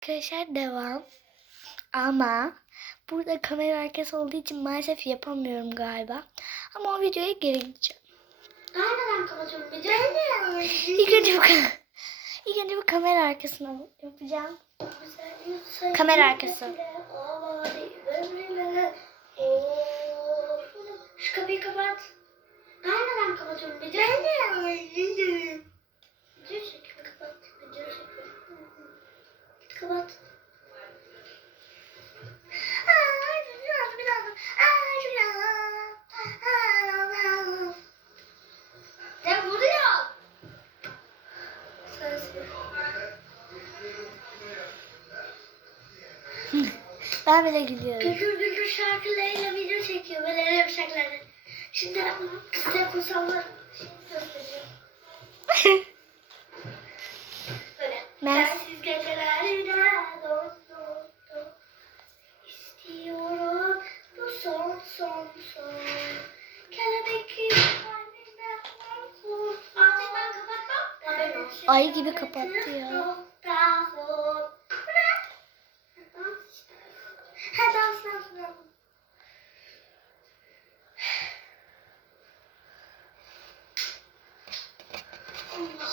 Arkadaşlar devam. Ama burada kamera arkası olduğu için maalesef yapamıyorum galiba. Ama o videoya geri gideceğim. Nereden kapatıyorum videoyu? İlk önce bu, ilk önce bu kamera arkasını yapacağım. Kamera arkası. Şu kapıyı kapat. Nereden kapatıyorum videoyu? Video çekiyor kapat. Video çekiyor. Kapat. Aa, biraz, biraz. Aa, şuraya. Aa, Ne vuruyor? Sensin. Ben bile gülüyorum. Güldür güldür şarkılarıyla video çekiyor. Böyle öyle bir şarkılarla. Şimdi size kusallar göstereceğim. Böyle. Ben- Sensiz gecelerde dost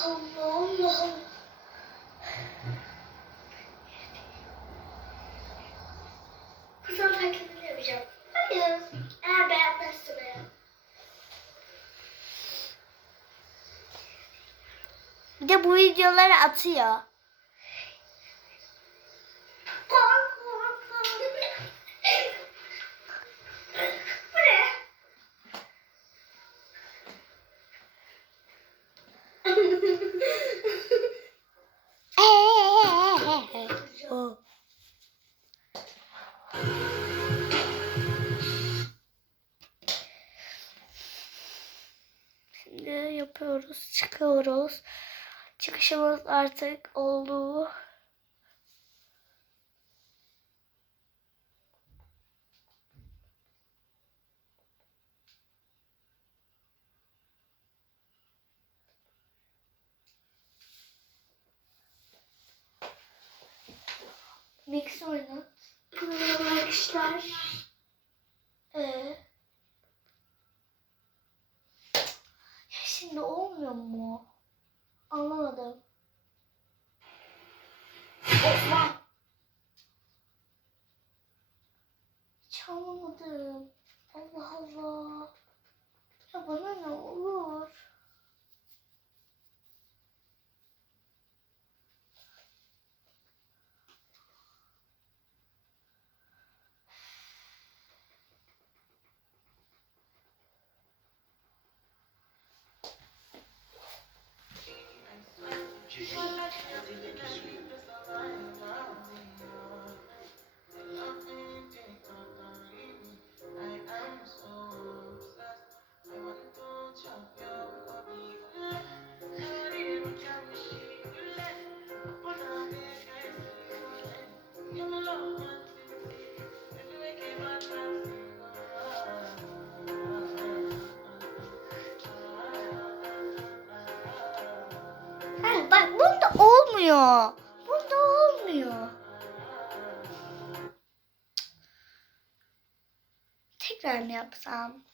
Allah. Kızım taklidini yapacağım. Hayır. Bir de bu videoları atıyor. Şimdi yapıyoruz, çıkıyoruz. Çıkışımız artık oldu. Mix oynat. Arkadaşlar. Ee? Şimdi olmuyor mu? Anlamadım. Osman. Hiç anlamadım. Allah Allah. Ya bana ne olur? Olmuyor. Bunda olmuyor. Tekrar mı yapsam?